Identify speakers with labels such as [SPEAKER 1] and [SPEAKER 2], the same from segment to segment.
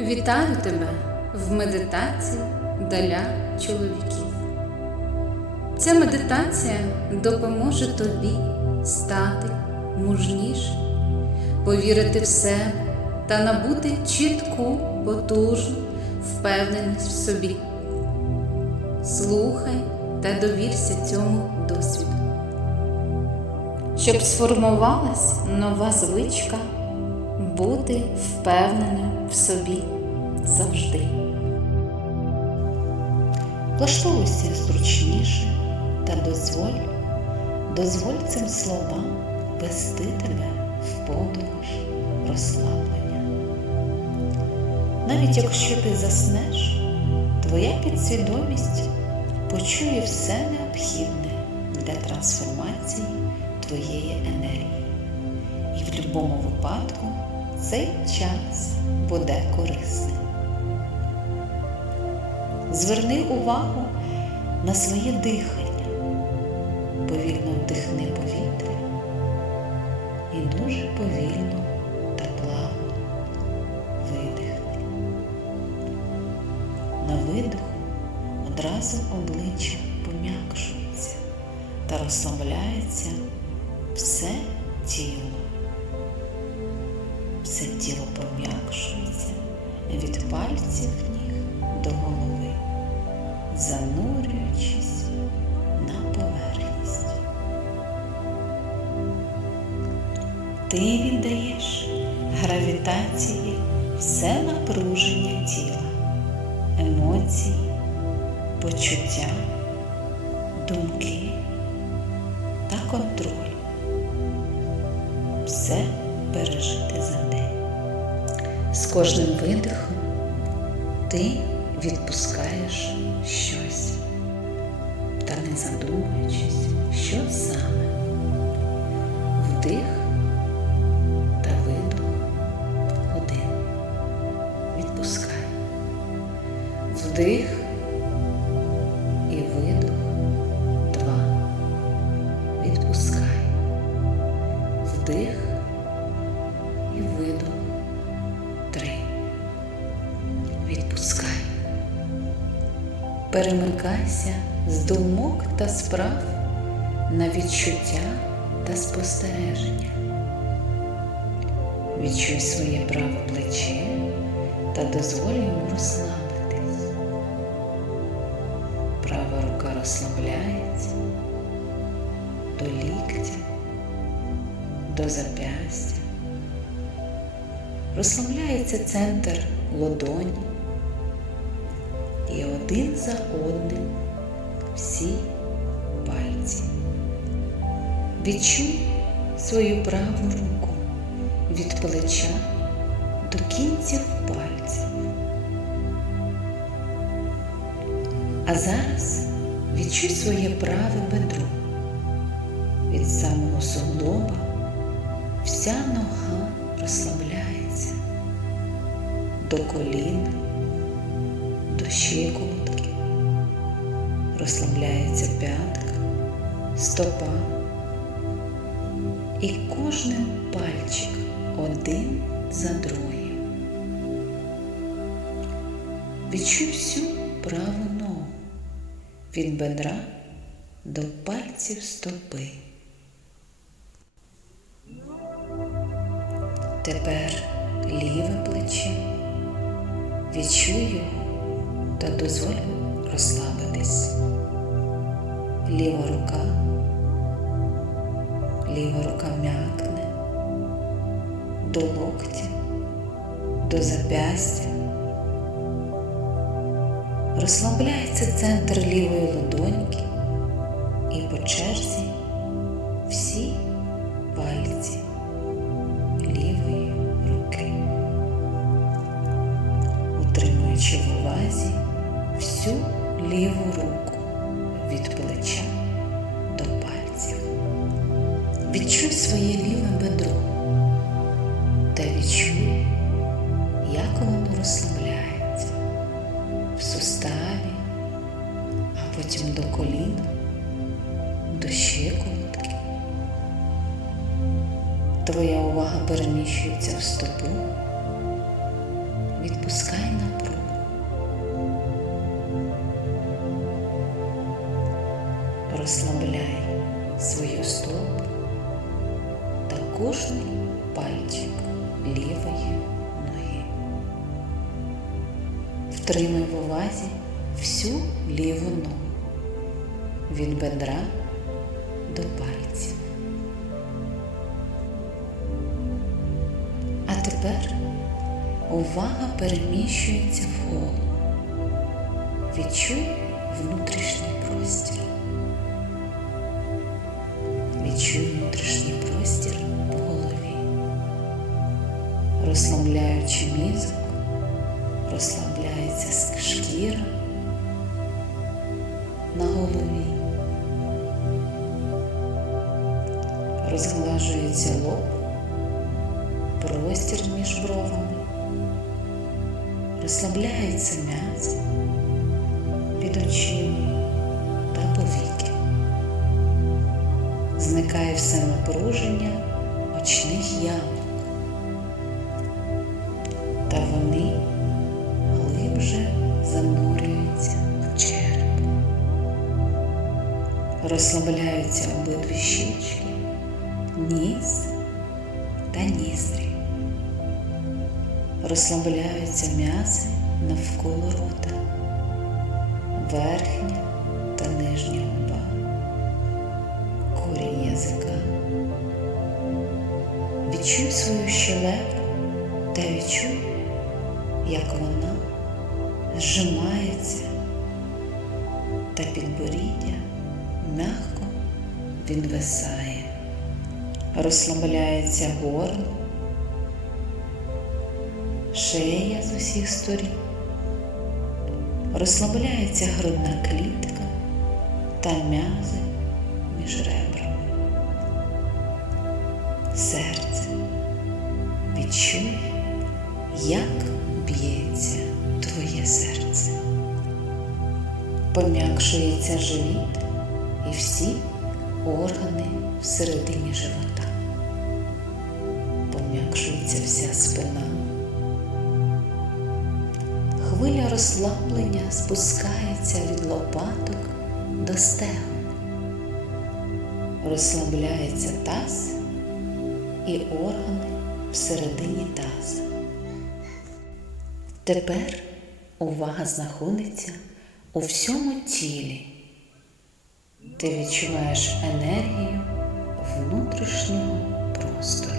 [SPEAKER 1] Вітаю тебе в медитації для чоловіків. Ця медитація допоможе тобі стати мужнішим, повірити в себе та набути чітку, потужну впевненість в собі. Слухай та довірся цьому досвіду. Щоб сформувалась нова звичка бути впевненим в собі завжди. Влаштовуйся зручніше та дозволь, дозволь цим словам вести тебе в подорож розслаблення. Навіть якщо ти заснеш, твоя підсвідомість почує все необхідне для трансформації твоєї енергії. І в будь-якому випадку цей час буде корисним. Зверни увагу на своє дихання, повільно вдихни повітря і дуже повільно та плавно видихни. На видиху одразу обличчя пом'якшується та розслабляється все тіло. Все тіло пом'якшується від пальців ніг до голови, занурюючись на поверхність. Ти віддаєш гравітації все напруження тіла, емоції, почуття, думки та контроль. Все пережити за день. З кожним видихом ти відпускаєш щось та не задумуючись, що саме. Вдих та видих один. Відпускай. Вдих Перемикайся з думок та справ на відчуття та спостереження. Відчуй своє праве плече та дозволь йому розслабитись. Права рука розслабляється до ліктя, до зап'ястя. Розслабляється центр лодоні і один за одним всі пальці. Відчуй свою праву руку від плеча до кінців пальців. А зараз відчуй своє праве бедро від самого суглоба вся нога розслабляється до колін, до щиколотки, розслабляється п'ятка, стопа і кожен пальчик один за другим. Відчуй всю праву ногу від бедра до пальців стопи. Тепер ліве плече. Відчуй його та дозволь розслабитись. Ліва рука, ліва рука м'якне до локтя, до зап'ястя. Розслабляється центр лівої ладоньки і по черзі всі пальці лівої руки, утримуючи в увазі всю ліву руку від плеча до пальців. Відчуй своє ліве бедро та відчуй, як воно розслабляється в суставі, а потім до коліна, до щиколотки. Твоя увага переміщується в стопу, відпускай напругу. Розслабляй свою стопу та кожний пальчик лівої ноги. Втримай в увазі всю ліву ногу від бедра до пальців. А тепер увага переміщується вгору. Відчуй внутрішній простір. Відчуй внутрішній простір в голові, розслабляючи мізок, розслабляється шкіра на голові, розглажується лоб, простір між бровами, розслабляється м'ясо під очима та повіки. Зникає все напруження очних ямок, та вони глибше занурюються в череп. Розслабляються обидві щічки, ніс та ніздрі. Розслабляються м'язи навколо рота, верхня та нижня язика. Відчуй свою щелепу та відчуй, як вона зжимається та підборіддя м'яко відвисає, розслабляється горло, шия з усіх сторін, розслабляється грудна клітка та м'язи між ребрами. Серце відчуй, як б'ється твоє серце. Пом'якшується живіт і всі органи всередині живота. Пом'якшується вся спина. Хвиля розслаблення спускається від лопаток до стегон. Розслабляється таз і органи всередині таза. Тепер увага знаходиться у всьому тілі. Ти відчуваєш енергію внутрішнього простору.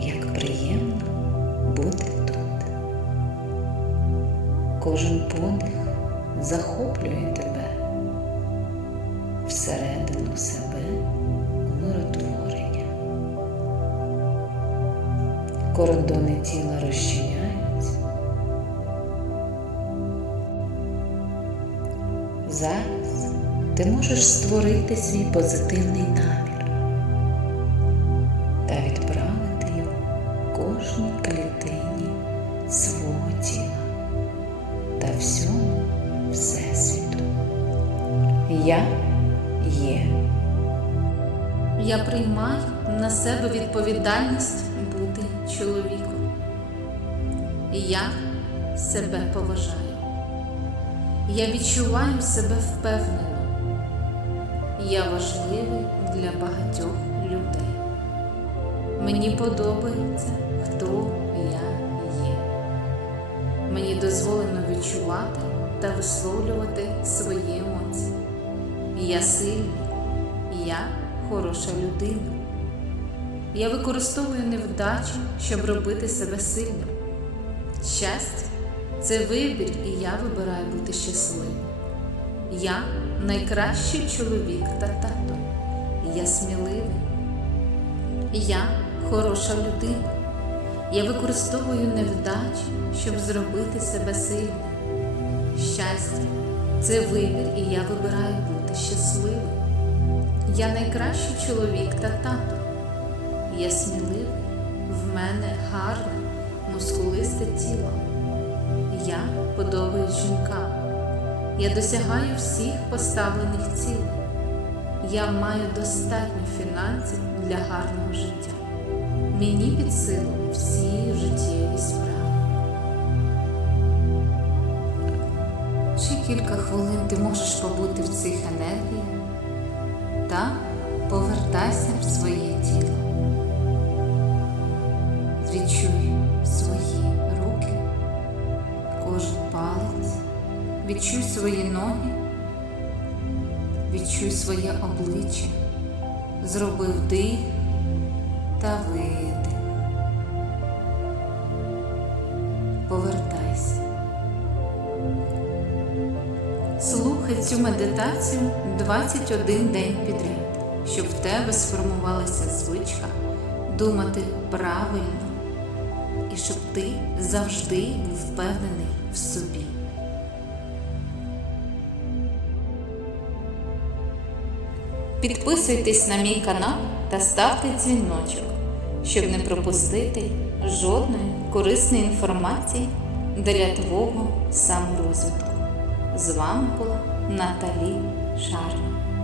[SPEAKER 1] Як приємно бути тут. Кожен подих захоплює тебе всередину себе умиротворення. Кордони тіла розчиняються. Зараз ти можеш створити свій позитивний намір та відправити його кожній клітині свого тіла та всьому Всесвіту. Я.
[SPEAKER 2] Я приймаю на себе відповідальність бути чоловіком. Я себе поважаю. Я відчуваю себе впевнено. Я важливий для багатьох людей. Мені подобається, хто я є. Мені дозволено відчувати та висловлювати свої емоції. Я сильний, я хороша людина. Я використовую невдачі, щоб робити себе сильним. Щастя це вибір, і я вибираю бути щасливим. Я найкращий чоловік та тато. Я сміливий. Я хороша людина. Я використовую невдачі, щоб зробити себе сильним. Щастя це вибір, і я вибираю бути. Я найкращий чоловік та тато. Я сміливий, в мене гарне, мускулисте тіло. Я подобаюсь жінкам. Я досягаю всіх поставлених цілей. Я маю достатньо фінансів для гарного життя. Мені під силу всі життєві справи. Ще кілька хвилин ти можеш побути в цих енергіях та повертайся в своє тіло. Відчуй свої руки, кожен палець, відчуй свої ноги, відчуй своє обличчя, зроби вдих та видих. Повертайся. Цю медитацію 21 день підряд, щоб в тебе сформувалася звичка думати правильно і щоб ти завжди був впевнений в собі. Підписуйтесь на мій канал та ставте дзвіночок, щоб не пропустити жодної корисної інформації для твого саморозвитку. З вами була Наталі Шарма.